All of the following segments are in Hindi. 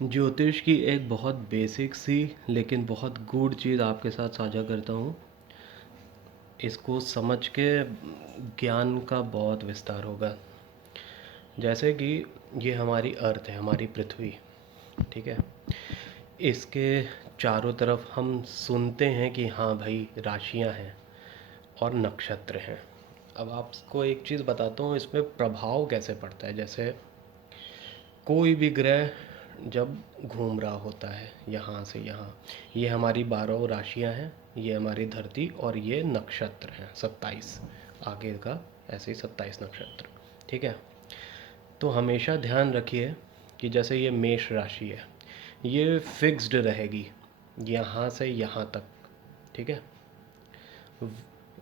ज्योतिष की एक बहुत बेसिक सी लेकिन बहुत गूढ़ चीज़ आपके साथ साझा करता हूँ। इसको समझ के ज्ञान का बहुत विस्तार होगा। जैसे कि ये हमारी अर्थ है, हमारी पृथ्वी, ठीक है। इसके चारों तरफ हम सुनते हैं कि हाँ भाई राशियाँ हैं और नक्षत्र हैं। अब आपको एक चीज़ बताता हूँ इसमें प्रभाव कैसे पड़ता है। जैसे कोई भी ग्रह जब घूम रहा होता है यहाँ से यहाँ, ये हमारी 12 राशियाँ हैं, ये हमारी धरती और ये नक्षत्र हैं 27, आगे का ऐसे ही 27 नक्षत्र, ठीक है। तो हमेशा ध्यान रखिए कि जैसे ये मेष राशि है, ये फिक्स्ड रहेगी यहाँ से यहाँ तक, ठीक है।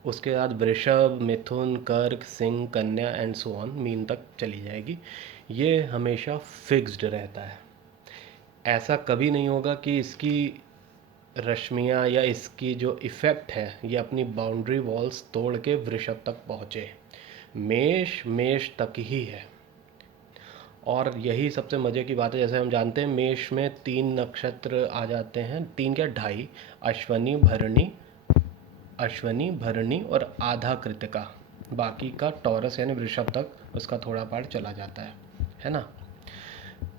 उसके बाद वृषभ, मिथुन, कर्क, सिंह, कन्या एंड सो ऑन मीन तक चली जाएगी। ये हमेशा फिक्स्ड रहता है। ऐसा कभी नहीं होगा कि इसकी रश्मियाँ या इसकी जो इफ़ेक्ट है ये अपनी बाउंड्री वॉल्स तोड़ के वृषभ तक पहुँचे। मेष मेष तक ही है। और यही सबसे मज़े की बात है। जैसे हम जानते हैं मेष में 3 नक्षत्र आ जाते हैं, 3 क्या 2.5, अश्वनी भरणी और आधा कृतिका। बाकी का टॉरस यानी वृषभ तक उसका थोड़ा पार्ट चला जाता है ना।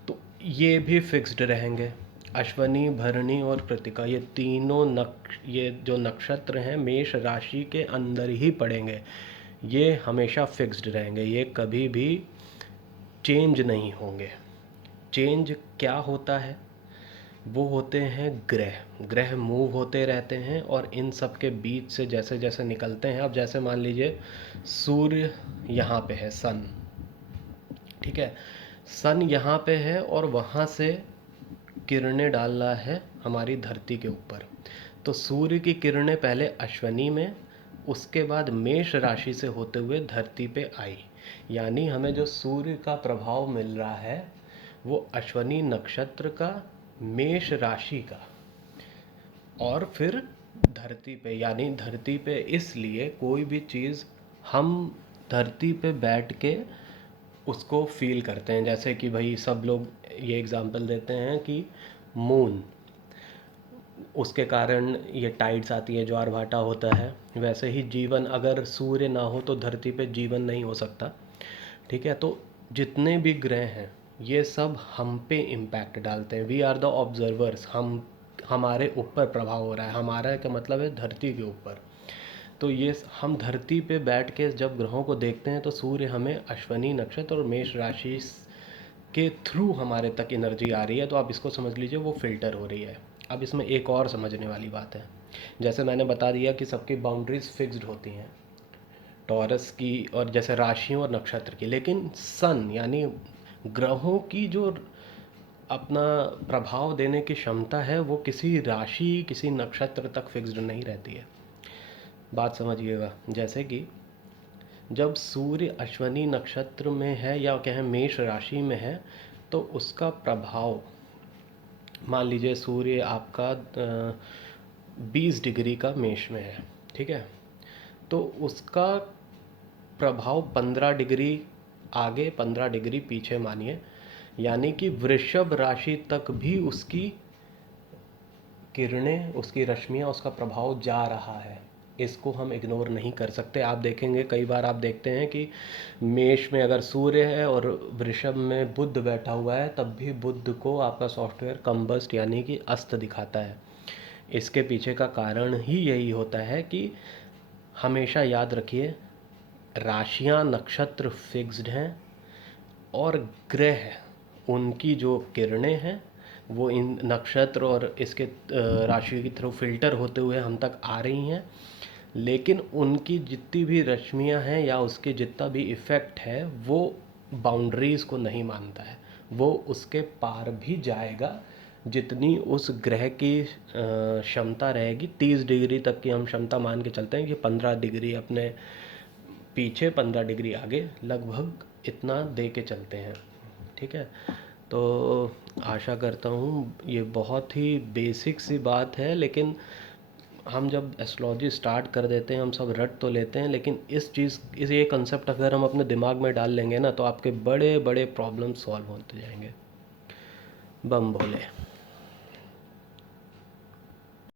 तो ये भी फिक्स्ड रहेंगे। अश्वनी, भरणी और कृतिका ये तीनों ये जो नक्षत्र हैं मेष राशि के अंदर ही पड़ेंगे। ये हमेशा फिक्स्ड रहेंगे, ये कभी भी चेंज नहीं होंगे। चेंज क्या होता है? वो होते हैं ग्रह। ग्रह मूव होते रहते हैं और इन सब के बीच से जैसे जैसे निकलते हैं। अब जैसे मान लीजिए सूर्य यहाँ पे है, सन, ठीक है। सन यहाँ पे है और वहाँ से किरणें डाल रहा है हमारी धरती के ऊपर। तो सूर्य की किरणें पहले अश्वनी में, उसके बाद मेष राशि से होते हुए धरती पे आई। यानी हमें जो सूर्य का प्रभाव मिल रहा है वो अश्वनी नक्षत्र का, मेष राशि का, और फिर धरती पे। यानी धरती पे इसलिए कोई भी चीज़ हम धरती पे बैठ के उसको फील करते हैं। जैसे कि भाई सब लोग ये एग्ज़ाम्पल देते हैं कि मून, उसके कारण ये टाइड्स आती है, ज्वार भाटा होता है। वैसे ही जीवन, अगर सूर्य ना हो तो धरती पे जीवन नहीं हो सकता, ठीक है। तो जितने भी ग्रह हैं ये सब हम पे इम्पैक्ट डालते हैं। We are the observers. हमारे ऊपर प्रभाव हो रहा है। हमारा का मतलब है धरती के ऊपर। तो ये हम धरती पे बैठ के जब ग्रहों को देखते हैं तो सूर्य हमें अश्वनी नक्षत्र और मेष राशि के थ्रू हमारे तक एनर्जी आ रही है। तो आप इसको समझ लीजिए वो फिल्टर हो रही है। अब इसमें एक और समझने वाली बात है। जैसे मैंने बता दिया कि सबकी बाउंड्रीज फिक्स्ड होती हैं, टॉरस की और जैसे राशियों और नक्षत्र की, लेकिन सन यानी ग्रहों की जो अपना प्रभाव देने की क्षमता है वो किसी राशि, किसी नक्षत्र तक फिक्स्ड नहीं रहती है। बात समझिएगा। जैसे कि जब सूर्य अश्वनी नक्षत्र में है या कहें मेष राशि में है तो उसका प्रभाव, मान लीजिए सूर्य आपका 20 डिग्री का मेष में है, ठीक है। तो उसका प्रभाव 15 डिग्री आगे, 15 डिग्री पीछे मानिए। यानी कि वृषभ राशि तक भी उसकी किरणें, उसकी रश्मियाँ, उसका प्रभाव जा रहा है। इसको हम इग्नोर नहीं कर सकते। आप देखेंगे कई बार आप देखते हैं कि मेष में अगर सूर्य है और वृषभ में बुध बैठा हुआ है तब भी बुध को आपका सॉफ्टवेयर कंबस्ट यानी कि अस्त दिखाता है। इसके पीछे का कारण ही यही होता है कि हमेशा याद रखिए राशियां, नक्षत्र फिक्स्ड हैं और ग्रह, उनकी जो किरणें हैं वो इन नक्षत्र और इसके राशि के थ्रू फिल्टर होते हुए हम तक आ रही हैं। लेकिन उनकी जितनी भी रश्मियां हैं या उसके जितना भी इफ़ेक्ट है वो बाउंड्रीज़ को नहीं मानता है। वो उसके पार भी जाएगा। जितनी उस ग्रह की क्षमता रहेगी, 30 डिग्री तक की हम क्षमता मान के चलते हैं कि 15 डिग्री अपने पीछे, 15 डिग्री आगे, लगभग इतना दे के चलते हैं, ठीक है। तो आशा करता हूँ ये बहुत ही बेसिक सी बात है, लेकिन हम जब एस्ट्रोलॉजी स्टार्ट कर देते हैं हम सब रट तो लेते हैं, लेकिन इस ये कंसेप्ट अगर हम अपने दिमाग में डाल लेंगे ना तो आपके बड़े बड़े प्रॉब्लम सॉल्व होते जाएंगे। बम भोले।